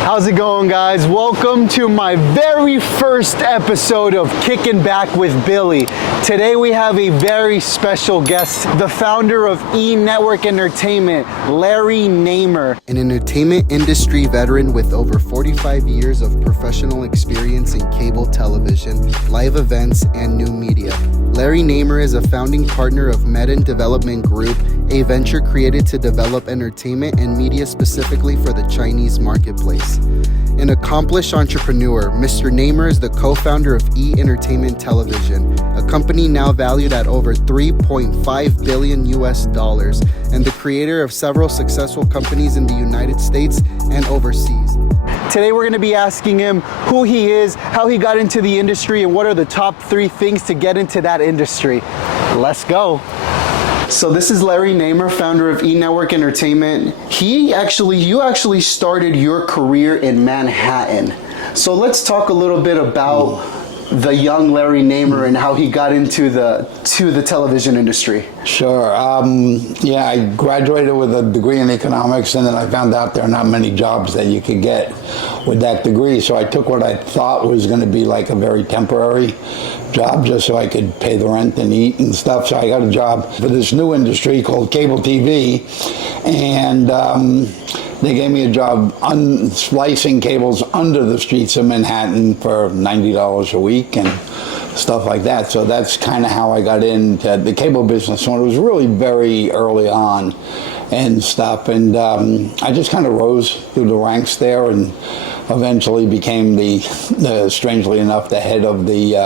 How's it going, guys? Welcome to my very first episode of Kicking Back with Billy. Today we have a very special guest, the founder of E-Network Entertainment, Larry Namer. An entertainment industry veteran with over 45 years of professional experience in cable television, live events, and new media. Larry Namer is a founding partner of Medan Development Group, a venture created to develop entertainment and media specifically for the Chinese marketplace. An accomplished entrepreneur, Mr. Namer is the co-founder of E-Entertainment Television, a company now valued at over $3.5 billion US, and the creator of several successful companies in the United States and overseas. Today we're going to be asking him who he is, how he got into the industry, and what are the top 3 things to get into that industry. Let's go. So this is Larry Namer, founder of E-Network Entertainment. You actually started your career in Manhattan. So let's talk a little bit about the young Larry Namer and how he got into the television industry. Sure. Yeah, I graduated with a degree in economics, and then I found out there are not many jobs that you could get with that degree. So I took what I thought was going to be like a very temporary job just so I could pay the rent and eat and stuff. So I got a job for this new industry called cable TV, and they gave me a job splicing cables under the streets of Manhattan for $90 a week and stuff like that. So that's kind of how I got into the cable business. So it was really very early on and stuff. And I just kind of rose through the ranks there and eventually became strangely enough, the head of the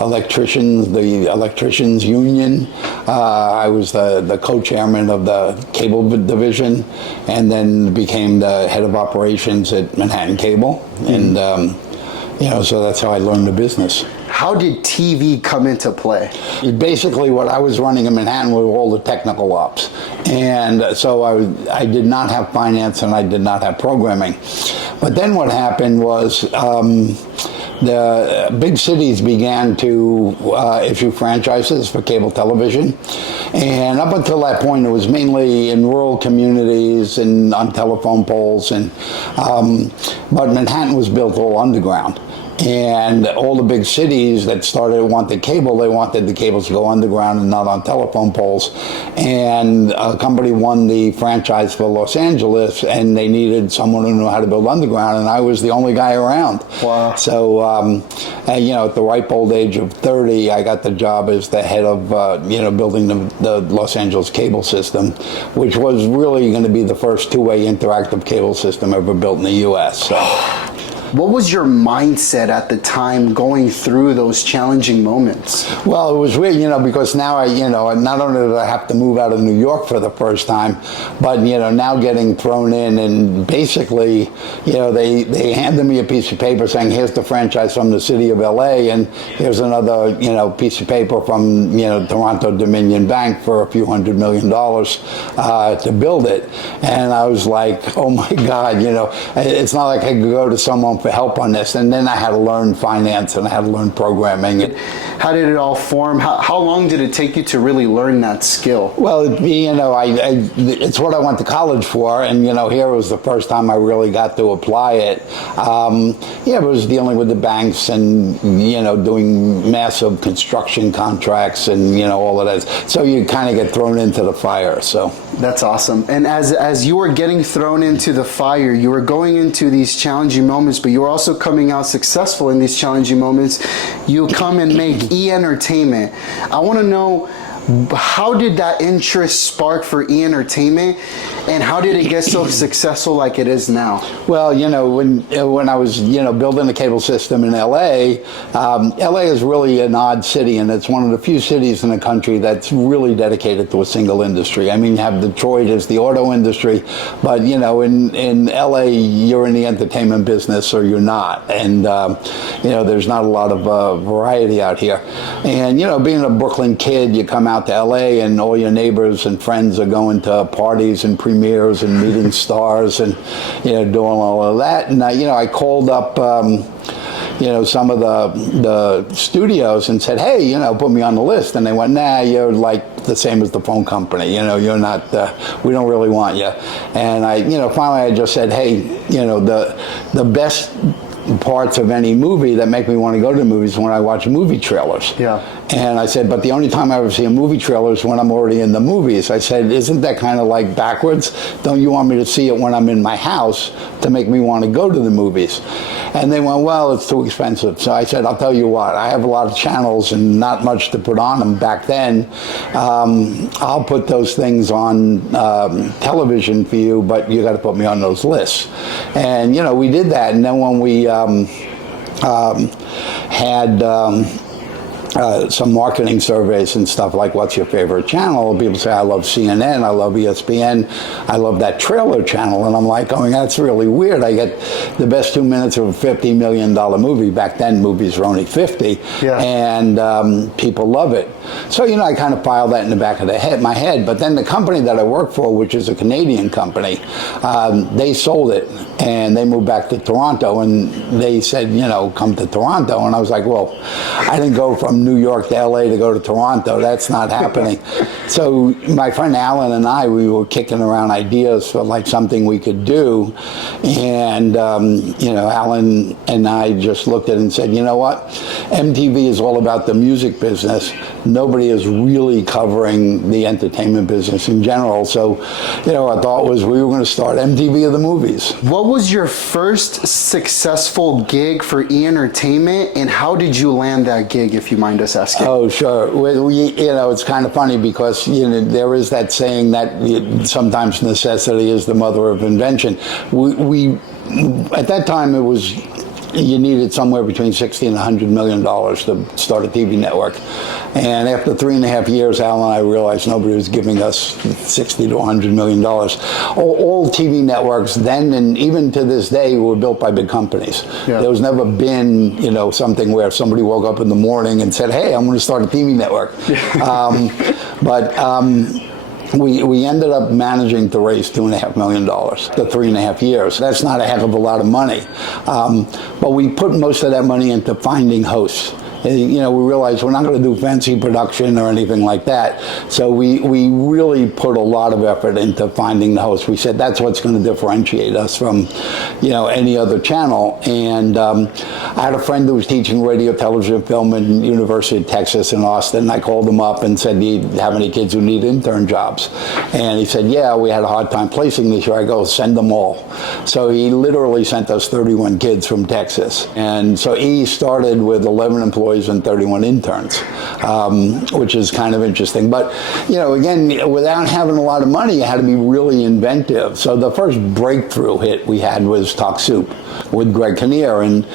electricians union. I was the co-chairman of the cable division, and then became the head of operations at Manhattan Cable. And so that's how I learned the business. How did TV come into play? Basically, what I was running in Manhattan were all the technical ops. And so I did not have finance and I did not have programming. But then what happened was the big cities began to issue franchises for cable television. And up until that point, it was mainly in rural communities and on telephone poles. But Manhattan was built all underground. And all the big cities that wanted cable, they wanted the cables to go underground and not on telephone poles. And a company won the franchise for Los Angeles, and they needed someone who knew how to build underground, and I was the only guy around. Wow. So, at the ripe old age of 30, I got the job as the head of, building the Los Angeles cable system, which was really going to be the first two-way interactive cable system ever built in the U.S. So. What was your mindset at the time going through those challenging moments? Well, it was weird, because now not only did I have to move out of New York for the first time, but, now getting thrown in and basically, they handed me a piece of paper saying, here's the franchise from the city of LA, and here's another, piece of paper from, Toronto Dominion Bank for a few $100 million to build it. And I was like, oh my God, it's not like I could go to someone for help on this. And then I had to learn finance and I had to learn programming. How did it all form? How long did it take you to really learn that skill? Well, it's what I went to college for, and here was the first time I really got to apply it. It was dealing with the banks and doing massive construction contracts and all of that. So you kind of get thrown into the fire. So that's awesome. And as you were getting thrown into the fire, you were going into these challenging moments, but you were also coming out successful in these challenging moments. You come and make E-Entertainment. I want to know, how did that interest spark for E-Entertainment, and how did it get so successful like it is now? Well, when I was building the cable system in LA, LA is really an odd city, and it's one of the few cities in the country that's really dedicated to a single industry. I mean, you have Detroit as the auto industry, but in LA you're in the entertainment business or you're not, and there's not a lot of variety out here. And being a Brooklyn kid, you come out to LA and all your neighbors and friends are going to parties and premieres and meeting stars and doing all of that. And I called up some of the studios and said, hey, put me on the list. And they went, nah, you're like the same as the phone company. You're not, we don't really want you. And finally I just said, hey, the best parts of any movie that make me want to go to the movies when I watch movie trailers. Yeah. And I said, but the only time I ever see a movie trailer is when I'm already in the movies. I said, isn't that kind of like backwards? Don't you want me to see it when I'm in my house to make me want to go to the movies? And they went, well, it's too expensive. So I said, I'll tell you what, I have a lot of channels and not much to put on them back then. I'll put those things on television for you, but you got to put me on those lists. And, we did that. And then when we had some marketing surveys and stuff like, what's your favorite channel? People say, I love CNN, I love ESPN, I love that trailer channel. And I'm like, that's really weird. I get the best 2 minutes of a $50 million movie. Back then, movies were only 50, yeah. And people love it. So, I kind of filed that in the back of my head. But then the company that I work for, which is a Canadian company, they sold it, and they moved back to Toronto, and they said, come to Toronto. And I was like, well, I didn't go from New York to LA to go to Toronto. That's not happening. So my friend Alan and I, we were kicking around ideas for like something we could do. And, Alan and I just looked at it and said, you know what? MTV is all about the music business. Nobody is really covering the entertainment business in general. So, our thought was we were going to start MTV of the movies. What was your first successful gig for E! and how did you land that gig, if you mind us asking? Oh, sure. It's kind of funny because, there is that saying that sometimes necessity is the mother of invention. We at that time, you needed somewhere between $60 and $100 million to start a TV network. And after 3.5 years, Al and I realized nobody was giving us $60 to $100 million. All TV networks then and even to this day were built by big companies. Yeah. There was never been, something where somebody woke up in the morning and said, hey, I'm going to start a TV network. We ended up managing to raise $2.5 million to 3.5 years. That's not a heck of a lot of money. But we put most of that money into finding hosts. We realized we're not going to do fancy production or anything like that. So we really put a lot of effort into finding the host. We said that's what's going to differentiate us from, any other channel. And I had a friend who was teaching radio, television, film in University of Texas in Austin. I called him up and said, do you have any kids who need intern jobs? And he said, yeah, we had a hard time placing this year. I go, send them all. So he literally sent us 31 kids from Texas. And so he started with 11 employees and 31 interns, which is kind of interesting. But, again, without having a lot of money, you had to be really inventive. So the first breakthrough hit we had was Talk Soup with Greg Kinnear. And,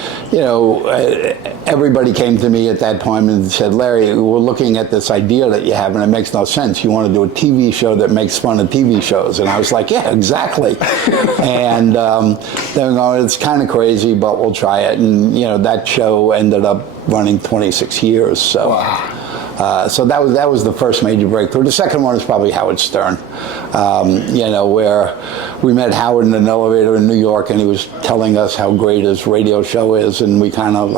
everybody came to me at that point and said, Larry, we're looking at this idea that you have and it makes no sense. You want to do a TV show that makes fun of TV shows. And I was like, yeah, exactly. And they're going, it's kind of crazy, but we'll try it. And, that show ended up running 26 years. So, wow. So that was the first major breakthrough. The second one is probably Howard Stern, where we met Howard in an elevator in New York, and he was telling us how great his radio show is, and we kind of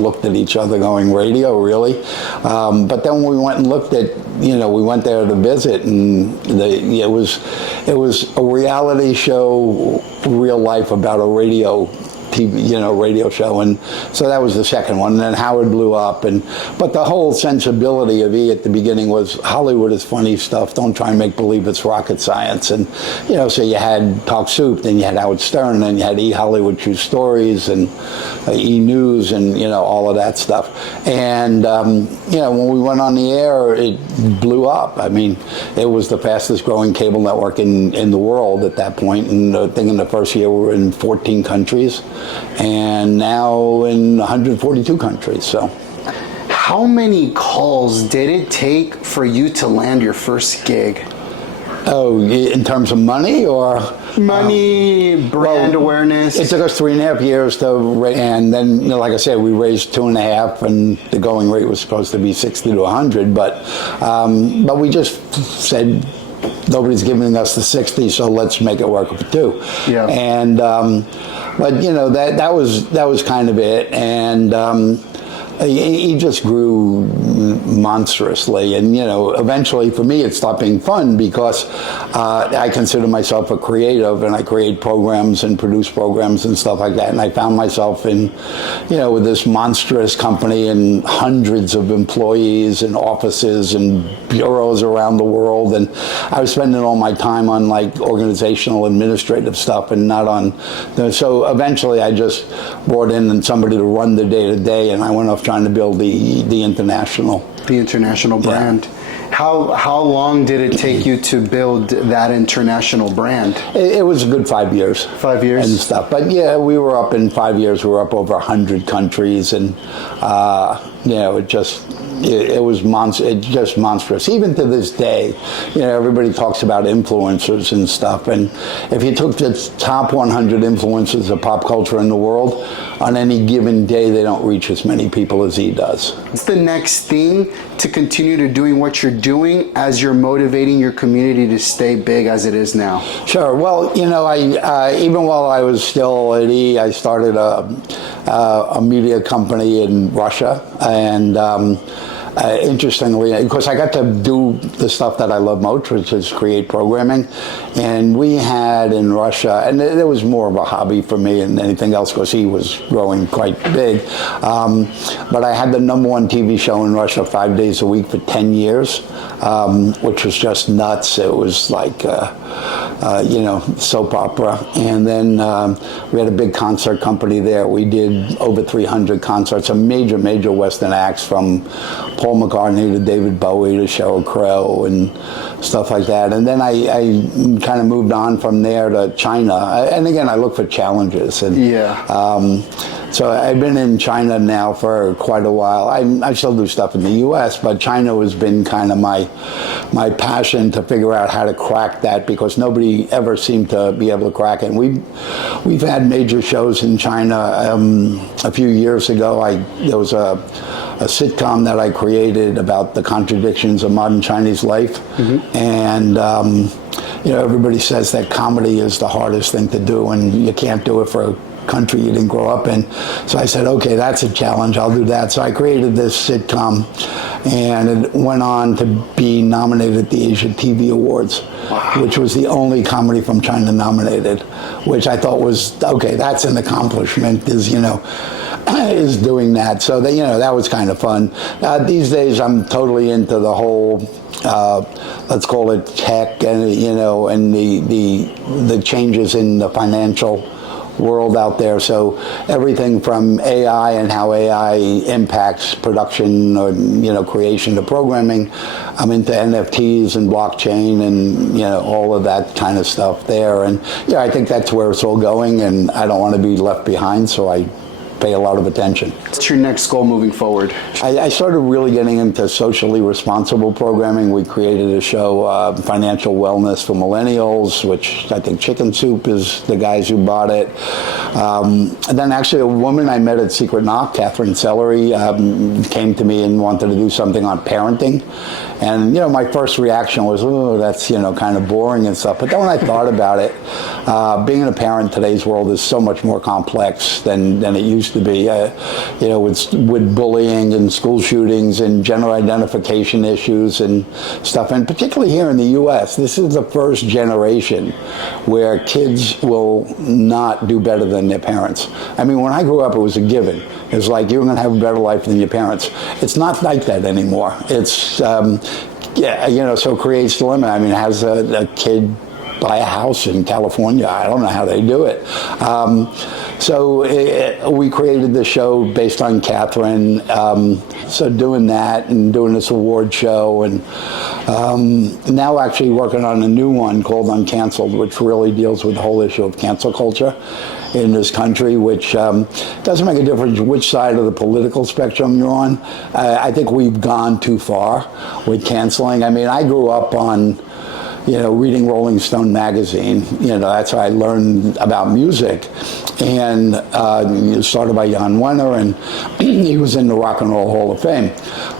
looked at each other going, radio, really? But then we went and looked at, we went there to visit, and it was a reality show, real life about a radio TV, radio show, and so that was the second one. And then Howard blew up, but the whole sensibility of E! At the beginning was Hollywood is funny stuff. Don't try and make believe it's rocket science. And so you had Talk Soup, then you had Howard Stern, and then you had E! Hollywood True Stories and E! News, and all of that stuff. And when we went on the air, it blew up. I mean, it was the fastest growing cable network in the world at that point. And I think in the first year we were in 14 countries. And now in 142 countries. So, how many calls did it take for you to land your first gig? Oh, in terms of money or? Money, brand awareness. It took us 3.5 years to, and then, like I said, we raised 2.5, and the going rate was supposed to be 60 to 100, but we just said, nobody's giving us the 60, so let's make it work for 2. Yeah. And but that was kind of it, and he just grew monstrously. And, eventually for me it stopped being fun because I consider myself a creative, and I create programs and produce programs and stuff like that. And I found myself in, with this monstrous company and hundreds of employees and offices and bureaus around the world. And I was spending all my time on like organizational administrative stuff and not on, so eventually I just brought in somebody to run the day-to-day, and I went off trying to build the international. The international brand. Yeah. How long did it take you to build that international brand? It was a good 5 years. 5 years? And stuff. But yeah, we were up in 5 years, we were up over 100 countries, and it was just monstrous. Even to this day, everybody talks about influencers and stuff. And if you took the top 100 influencers of pop culture in the world, on any given day, they don't reach as many people as he does. What's the next thing to continue to doing what you're doing as you're motivating your community to stay big as it is now? Sure. Well, I even while I was still at E, I started a media company in Russia, and interestingly, because I got to do the stuff that I love most, which is create programming, and we had in Russia, and it was more of a hobby for me than anything else because he was growing quite big, but I had the #1 TV show in Russia 5 days a week for 10 years, which was just nuts. It was like soap opera. And then we had a big concert company there. We did over 300 concerts, some major Western acts, from Paul McCartney to David Bowie to Sheryl Crow and stuff like that. And then I kind of moved on from there to China. And again, I look for challenges. And so I've been in China now for quite a while. I still do stuff in the U.S., but China has been kind of my passion to figure out how to crack that, because nobody ever seemed to be able to crack it. And we've had major shows in China. A few years ago, there was a sitcom that I created about the contradictions of modern Chinese life. Mm-hmm. And everybody says that comedy is the hardest thing to do, and you can't do it for a country you didn't grow up in. So I said, okay, that's a challenge, I'll do that. So I created this sitcom, and it went on to be nominated at the Asia TV Awards, which was the only comedy from China nominated, which I thought was, okay, that's an accomplishment, is doing that. So that was kind of fun. These days I'm totally into the whole let's call it tech, and and the changes in the financial world out there. So everything from AI and how AI impacts production or creation to programming. I'm into NFTs and blockchain and all of that kind of stuff there. And I think that's where it's all going, and I don't want to be left behind, so I pay a lot of attention. What's your next goal moving forward? I started really getting into socially responsible programming. We created a show, Financial Wellness for Millennials, which I think Chicken Soup is the guys who bought it. And then actually a woman I met at Secret Knock, Catherine Sellery, came to me and wanted to do something on parenting. And my first reaction was, oh, that's kind of boring and stuff. But then when I thought about it, being a parent in today's world is so much more complex than it used to be. With bullying and school shootings and gender identification issues and stuff, and particularly here in the U.S., this is the first generation where kids will not do better than their parents. I mean, when I grew up, it was a given. It was like, you're going to have a better life than your parents. It's not like that anymore. It's, so it creates dilemma. I mean, has a kid buy a house in California? I don't know how they do it. So we created the show based on Catherine. So doing that and doing this award show, and now actually working on a new one called Uncanceled, which really deals with the whole issue of cancel culture in this country, which doesn't make a difference which side of the political spectrum you're on. I think we've gone too far with canceling. I mean, I grew up on reading Rolling Stone magazine. That's how I learned about music. And started by Jan Wenner, and he was in the Rock and Roll Hall of Fame.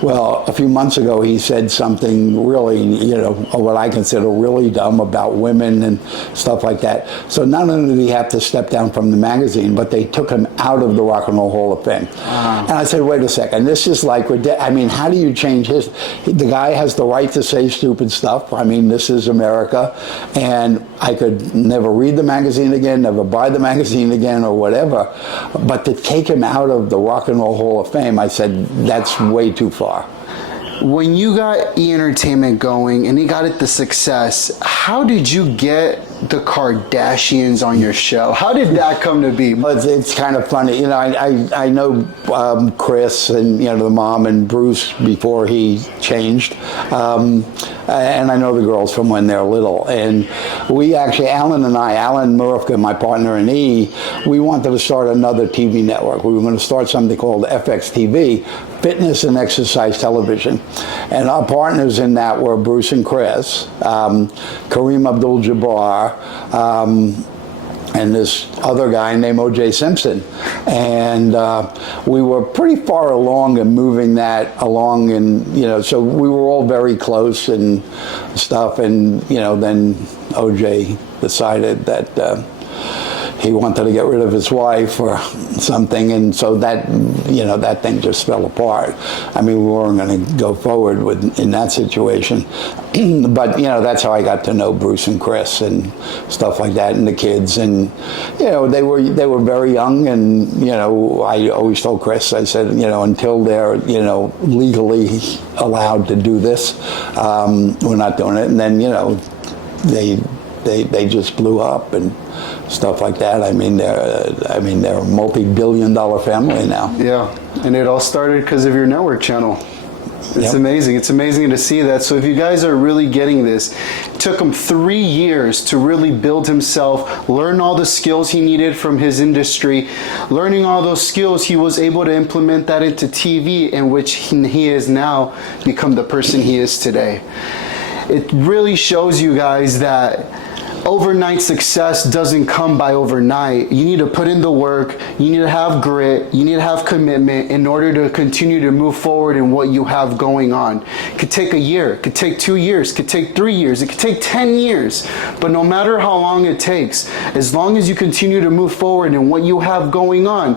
Well, a few months ago, he said something really, what I consider really dumb about women and stuff like that. So not only did he have to step down from the magazine, but they took him out of the Rock and Roll Hall of Fame. And I said, wait a second, this is like, I mean, how do you change his? The guy has the right to say stupid stuff. I mean, this is America, and I could never read the magazine again, never buy the magazine again, or whatever, but to take him out of the Rock and Roll Hall of Fame, I said, that's way too far. When you got E! Entertainment going and you got it the success, how did you get the Kardashians on your show? How did that come to be? It's kind of funny. I know Chris and, the mom and Bruce before he changed. And I know the girls from when they're little. And we actually, Alan Murifka, my partner in E!, we wanted to start another TV network. We were going to start something called FX TV, Fitness and Exercise Television. And our partners in that were Bruce and Chris, Kareem Abdul-Jabbar, and this other guy named O.J. Simpson. And we were pretty far along in moving that along, and so we were all very close and stuff. And then O.J. decided that he wanted to get rid of his wife or something, and so that that thing just fell apart. I mean, we weren't going to go forward in that situation. But that's how I got to know Bruce and Chris and stuff like that, and the kids. And they were very young, and I always told Chris, I said, until they're legally allowed to do this, we're not doing it. And then they just blew up and stuff like that. I mean, they're a multi-billion-dollar family now. Yeah, and it all started because of your network channel. It's amazing. It's amazing to see that. So if you guys are really getting this, it took him 3 years to really build himself, learn all the skills he needed from his industry. Learning all those skills, he was able to implement that into TV, in which he has now become the person he is today. It really shows you guys that overnight success doesn't come by overnight. You need to put in the work, you need to have grit, you need to have commitment in order to continue to move forward in what you have going on. It could take a year, it could take 2 years, it could take 3 years, it could take 10 years. But no matter how long it takes, as long as you continue to move forward in what you have going on,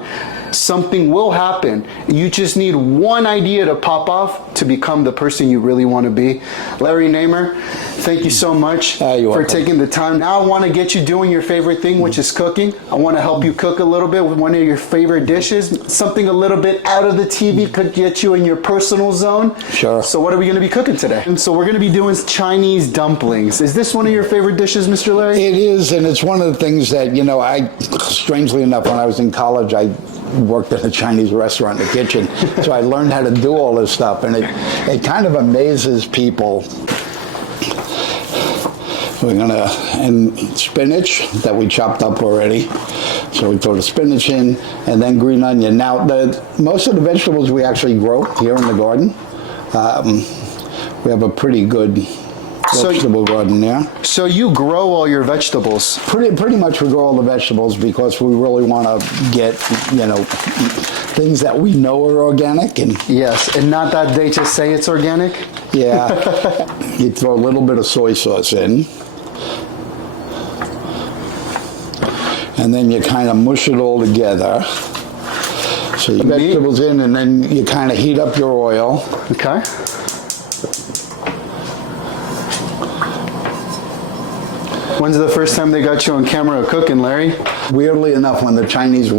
something will happen. You just need one idea to pop off to become the person you really want to be. Larry Namer, thank you so much for taking the time. Now I want to get you doing your favorite thing, which is cooking. I want to help you cook a little bit with one of your favorite dishes. Something a little bit out of the TV could get you in your personal zone. Sure. So what are we going to be cooking today? And so we're going to be doing Chinese dumplings. Is this one of your favorite dishes, Mr. Larry? It is, and it's one of the things that, strangely enough, when I was in college, I worked at a Chinese restaurant in the kitchen, so I learned how to do all this stuff, and it kind of amazes people. And spinach that we chopped up already, so we throw the spinach in, and then green onion. Now, most of the vegetables we actually grow here in the garden. We have a pretty good vegetable garden there. So you grow all your vegetables? Pretty much we grow all the vegetables because we really want to get, things that we know are organic. And yes, and not that they just say it's organic? Yeah. You throw a little bit of soy sauce in. And then you kind of mush it all together. So you vegetables in, and then you kind of heat up your oil. Okay. When's the first time they got you on camera cooking, Larry? Weirdly enough, when the Chinese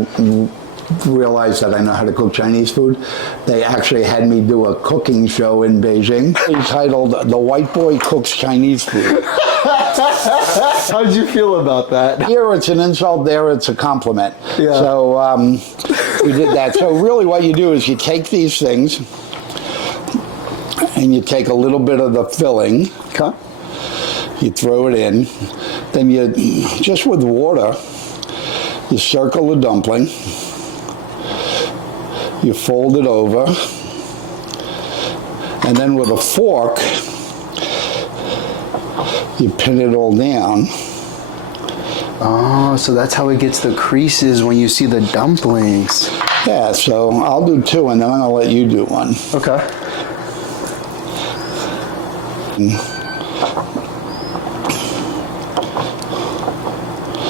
realized that I know how to cook Chinese food, they actually had me do a cooking show in Beijing entitled The White Boy Cooks Chinese Food. How did you feel about that? Here it's an insult, there it's a compliment. Yeah. So we did that. So really what you do is you take these things and you take a little bit of the filling. Okay. You throw it in. Then you, just with water, you circle the dumpling. You fold it over. And then with a fork, you pin it all down. Oh, so that's how it gets the creases when you see the dumplings. Yeah, so I'll do 2 and then I'm gonna let you do 1. Okay.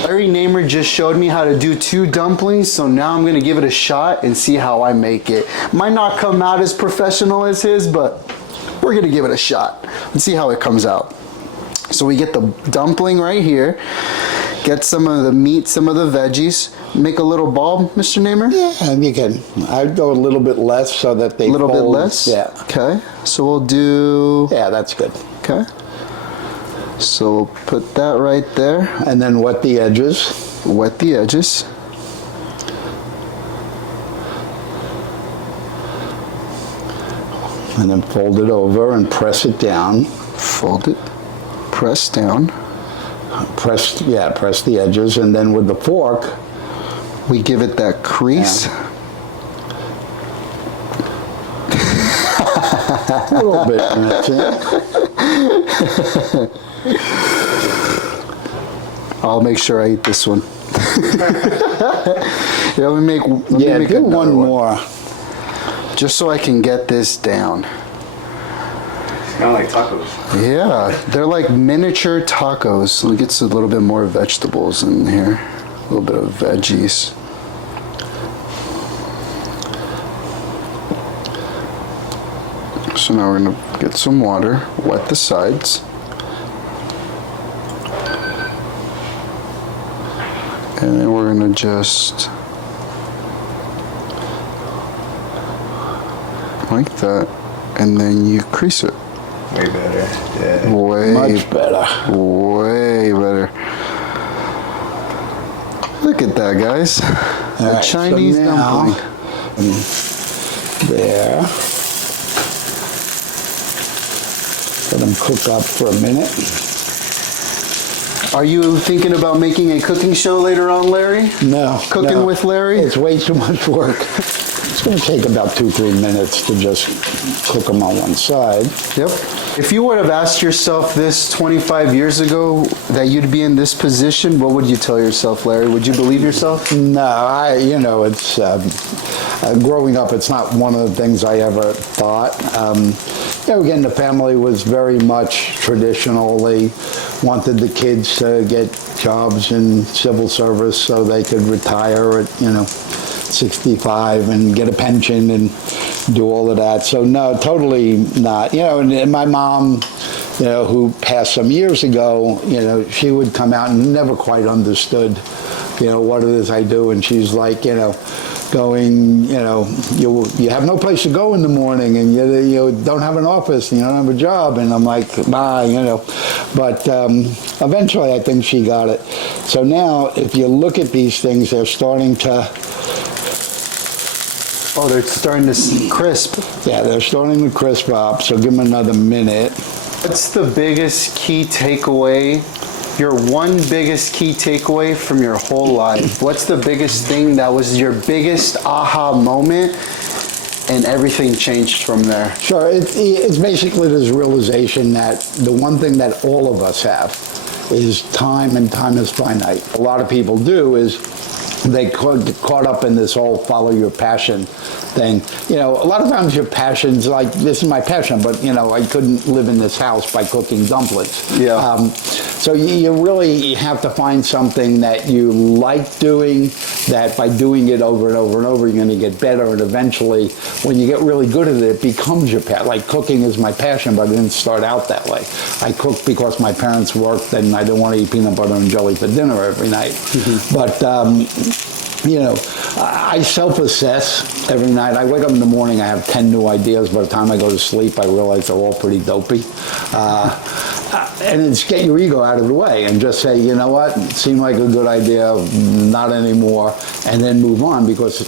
Larry Namer just showed me how to do 2 dumplings, so now I'm gonna give it a shot and see how I make it. Might not come out as professional as his, but we're gonna give it a shot and see how it comes out. So we get the dumpling right here, get some of the meat, some of the veggies, make a little ball, Mr. Namer? Yeah, and you can, I'd go a little bit less so that they A little bit fold. less? Yeah. Okay, so we'll do... Yeah, that's good. Okay. So we'll put that right there. And then wet the edges. Wet the edges. And then fold it over and press it down. Fold it. Press down. Press the edges, and then with the fork, We give it that crease. Yeah. A little bit, and that's it. I'll make sure I eat this one. Yeah, let me make Do another one more. just so I can get this down. Kind of like tacos. Yeah, they're like miniature tacos. Let me get a little bit more vegetables in here. A little bit of veggies. So now we're gonna get some water, wet the sides. And then we're gonna just, like that, and then you crease it. Way better. Yeah. Way Much better. Way better. Look at that, guys. All A right, so Chinese now- dumpling. There. Let them cook up for a minute. Are you thinking about making a cooking show later on, Larry? No. Cooking no. with Larry? It's way too much work. It's going to take about 2-3 minutes to just cook them on one side. Yep. If you would have asked yourself this 25 years ago that you'd be in this position, what would you tell yourself, Larry? Would you believe yourself? No, it's growing up, it's not one of the things I ever thought. Again, the family was very much traditional. They wanted the kids to get jobs in civil service so they could retire at, 65 and get a pension and do all of that. So no, totally not. And my mom, who passed some years ago, she would come out and never quite understood, what it is I do. And she's like, going, you have no place to go in the morning, and you don't have an office, and you don't have a job. And I'm like, bye, But eventually I think she got it. So now if you look at these things, they're starting to... Oh, they're starting to crisp. Yeah, they're starting to crisp up, so give them another minute. What's the biggest key takeaway, your one biggest key takeaway from your whole life? What's the biggest thing that was your biggest aha moment and everything changed from there? Sure, it's basically this realization that the one thing that all of us have is time, and time is finite. A lot of people do is they get caught up in this whole follow your passion thing. A lot of times your passion's like, this is my passion, but I couldn't live in this house by cooking dumplings. Yeah. So you really have to find something that you like doing, that by doing it over and over and over, you're going to get better, and eventually, when you get really good at it, it becomes your passion. Like cooking is my passion, but it didn't start out that way. I cooked because my parents worked, and I didn't want to eat peanut butter and jelly for dinner every night. Mm-hmm. But I self-assess every night. I wake up in the morning, I have 10 new ideas. By the time I go to sleep, I realize they're all pretty dopey. And it's get your ego out of the way and just say, you know what, it seemed like a good idea, not anymore, and then move on. Because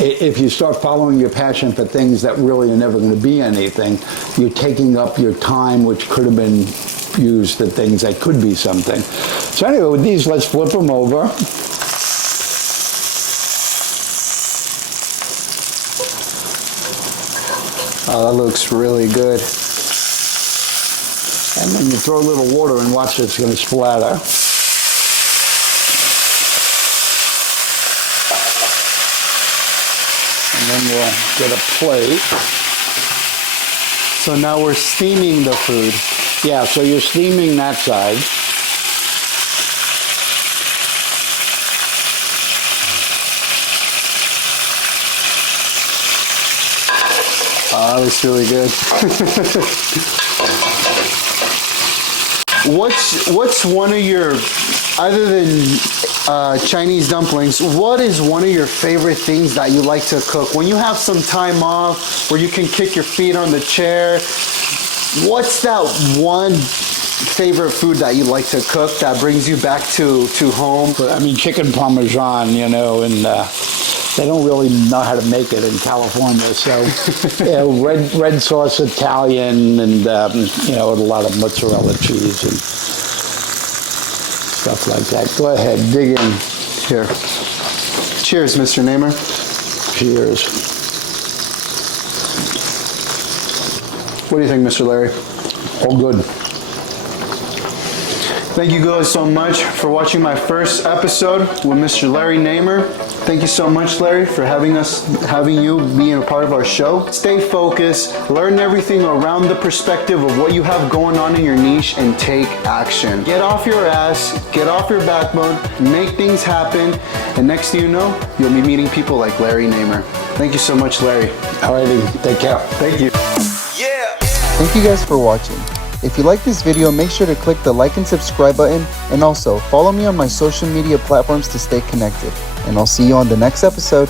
if you start following your passion for things that really are never going to be anything, you're taking up your time, which could have been used at things that could be something. So anyway, with these, let's flip them over. Oh, that looks really good. And then you throw a little water and watch it's going to splatter. And then we'll get a plate. So now we're steaming the food. Yeah, so you're steaming that side. Oh, that looks really good. What's one of your, other than Chinese dumplings, what is one of your favorite things that you like to cook? When you have some time off, where you can kick your feet on the chair, what's that one favorite food that you like to cook that brings you back to home? I mean, chicken parmesan, you know, and they don't really know how to make it in California. So, you know, red sauce Italian and, you know, a lot of mozzarella cheese and stuff like that. Go ahead, dig in. Here. Cheers, Mr. Namer. Cheers. What do you think, Mr. Larry? All good. Thank you guys so much for watching my first episode with Mr. Larry Namer. Thank you so much, Larry, for having you being a part of our show. Stay focused, learn everything around the perspective of what you have going on in your niche, and take action. Get off your ass, get off your backbone, make things happen, and next thing you know, you'll be meeting people like Larry Namer. Thank you so much, Larry. Alrighty, take care. Thank you. Thank you guys for watching. If you like this video, make sure to click the like and subscribe button, and also follow me on my social media platforms to stay connected. And I'll see you on the next episode.